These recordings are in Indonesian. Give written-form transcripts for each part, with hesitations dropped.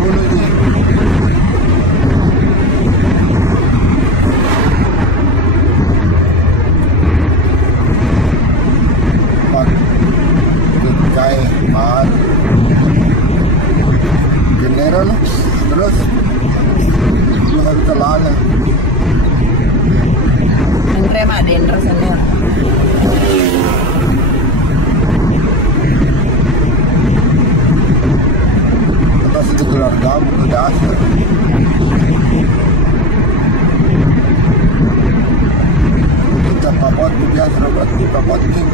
dulu nih. Kayak mahal general terus lu harus kelana entre mak din rasanya atas itu keluarga udah dasar kita papot biasa buat kita poting.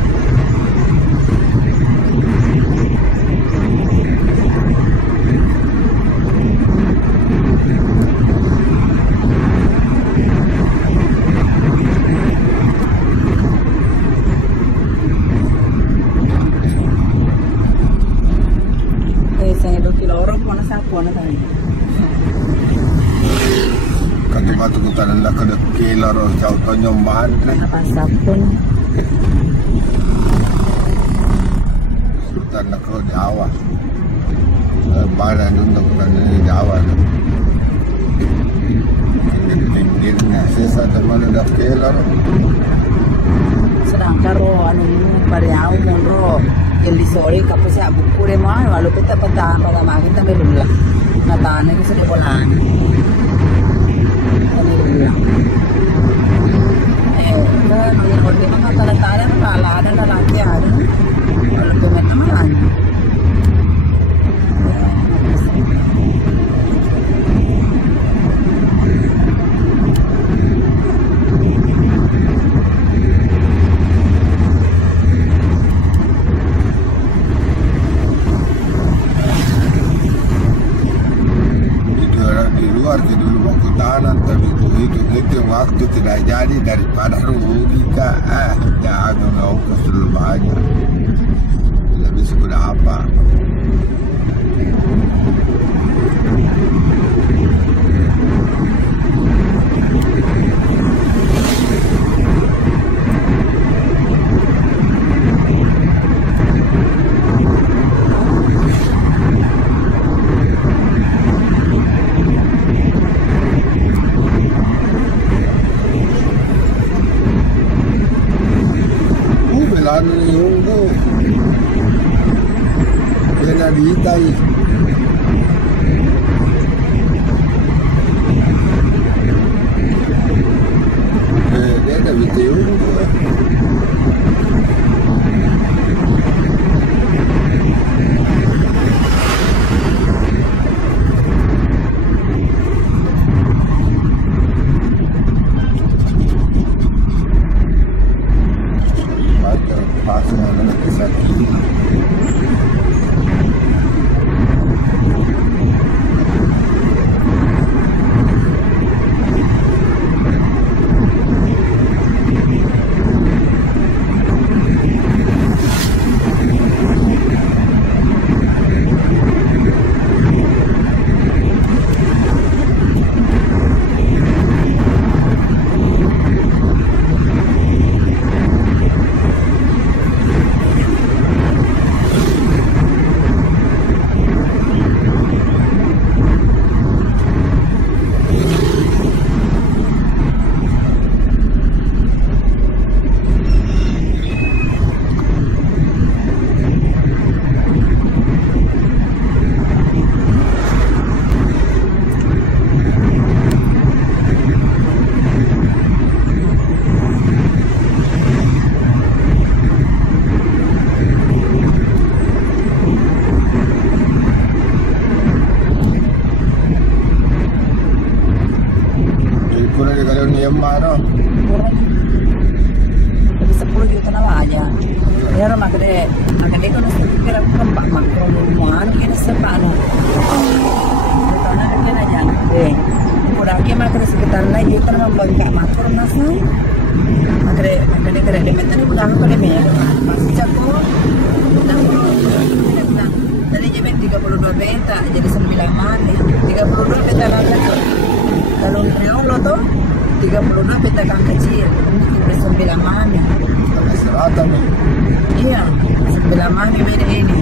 Kati batu kita adalah kedekil orang jauh nyombahan pasap pun kita nak ke Jawa badan untuk kita di Jawa pinggirnya sisa teman ada kelar sedang karo anu pariau monro yang disore kapus ya buku deh mah lalu kita petang pada makin kita berulah natane itu sudah bolan berulah kan kalau kita kan tanda-tanda kepala ada lagi ada kalau pemet malan di dulu mau ke tanah tapi itu waktu tidak jadi daripada rugi kak jangan mau ke seluruh banyak lebih sebelah apa Belano yung go. Kaya nabitay. Dia nabitay yung go. yang mana? Lebih 10 juta nawa aja. Ya orang magde kan kira kempak makro lumayan kira sepano. Betulnya kan aja. Udah ke makro sekitar lain juta membengkak makro nasa. Magde kira demetan itu udah aku demi ya. Masih jago. Dari jebek 32 beta jadi 9 mani. 32 beta lagi. Kalau real lo tuh 32 beta kang kecil, udah 9 mani. Tapi serata nih. Iya, 9 mani beda ini.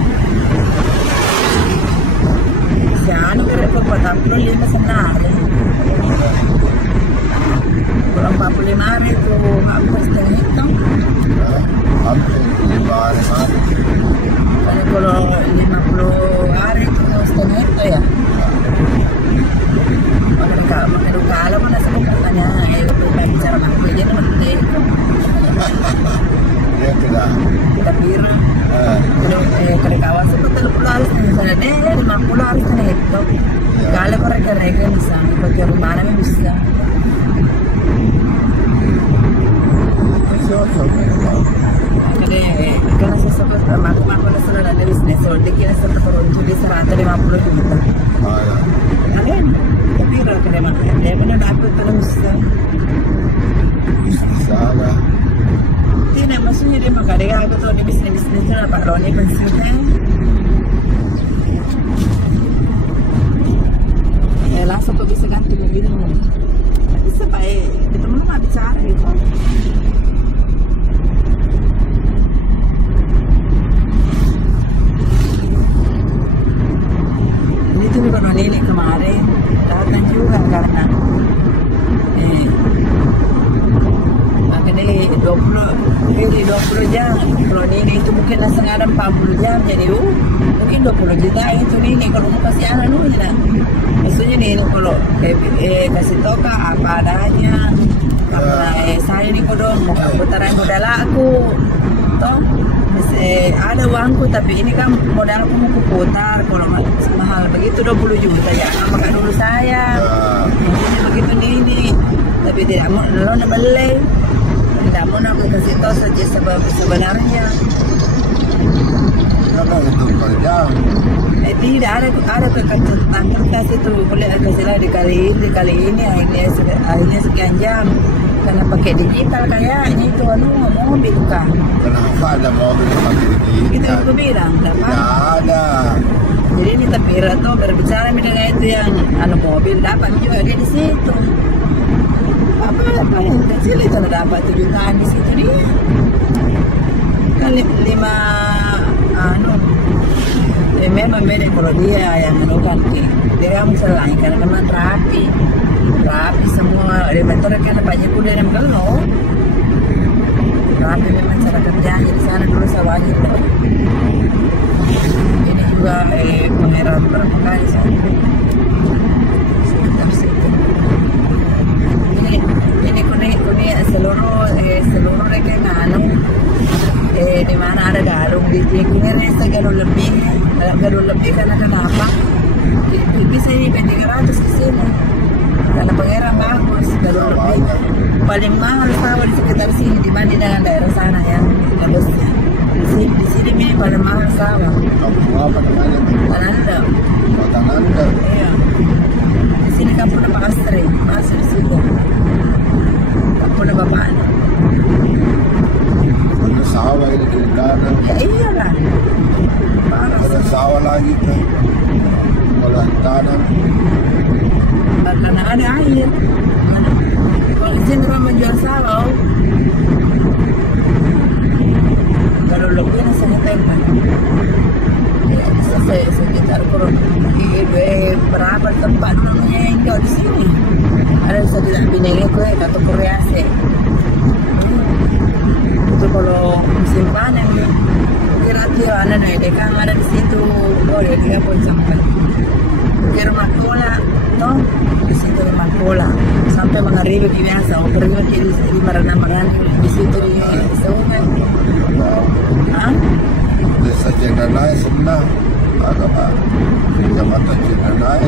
si anu kira 45 senari. Kalau 45 hari itu hampir setengah itu. Hampir 5 hari. Kalau 50 hari itu setengah itu ya. Makanya kalau mana sebut katanya, bicara makhluk aja itu penting. Dia tidak. Kita kira. Kalau kawan sebut 30 hari misalnya deh 50 hari setengah itu. Kalau mereka bisa, pakai rumah mana bisa. Jadi karena sesuatu aku sudah ada bisnis, so dikira satu peruntuk di 150 juta. Kalian tapi kalau kalian makan, dia benar dapat terus. Bisnis apa? Tidak maksudnya dia makan dia aku tuh di bisnis itu dapat Roni pensiunnya. Ya langsung kok bisa ganti mobil dulu. Bisa baik, kita belum bicara gitu. Itu juga Nini kemarin datang juga karena makanya 20 jam kalau Nini itu mungkin sengaja 40 jam jadi mungkin 20 juta itu Nini kalau mau kasih anak dulu ya maksudnya Nini kalau kasih tau apa adanya karena saya nih kodong mau putaran modal aku toh ada uangku tapi ini kan modalku mau kuputar kalau mahal begitu 20 juta ya makan dulu saya begitu Nini tapi tidak mau lo beli tidak mau aku kasih tahu saja sebenarnya Apa itu kerja? Tidak ada kekacauan kasih itu boleh kasih lah dikali ini akhirnya sekian jam karena pakai digital kayaknya itu mobil kan. Kenapa ada mobil pakai digital? Itu aku bilang, tidak ada. Jadi ini Tapira tuh berbicara dengan itu yang mobil dapat juga dia di situ. Apa yang kecil itu dapat 7 jutaan di situ dia. Kan 5 memang beda kalau dia yang menukan dia kamu selain karena memang rapi semua elementor kan banyak udah yang kalau rapi memang cara kerjanya di sana dulu sawahnya ini juga pangeran berapa kali ini kuni seluruh mereka nganu di mana ada galung di sini rasa galung lebih karena kenapa bisa ini 300 ke sini karena pangeran bagus galung lebih paling mahal sawah di sekitar sini dibanding dengan daerah sana yang bagusnya di sini ini paling mahal sawah Kampung apa namanya? Tananda. Oh, Tananda. Iya di sini kampung Pak Astri masih di situ kampung bapaknya ada sawah ini kiri kanan. ya iya kan Ada sawah lagi tuh sebelah kanan. karena ada air kalau di sini orang menjual sawah kalau lebih nasi tempat sekitar kurang berapa tempat namanya yang kau di sini ada satu bineka kue atau Korease itu kalau musim panen kira-kira dekat ada di situ boleh dia pun sampai di rumah kola no di situ rumah kola sampai mengharibi biasa pergi di marana di situ di sungai Desa Jendanai sebenarnya ada Pak Kecamatan Jendanai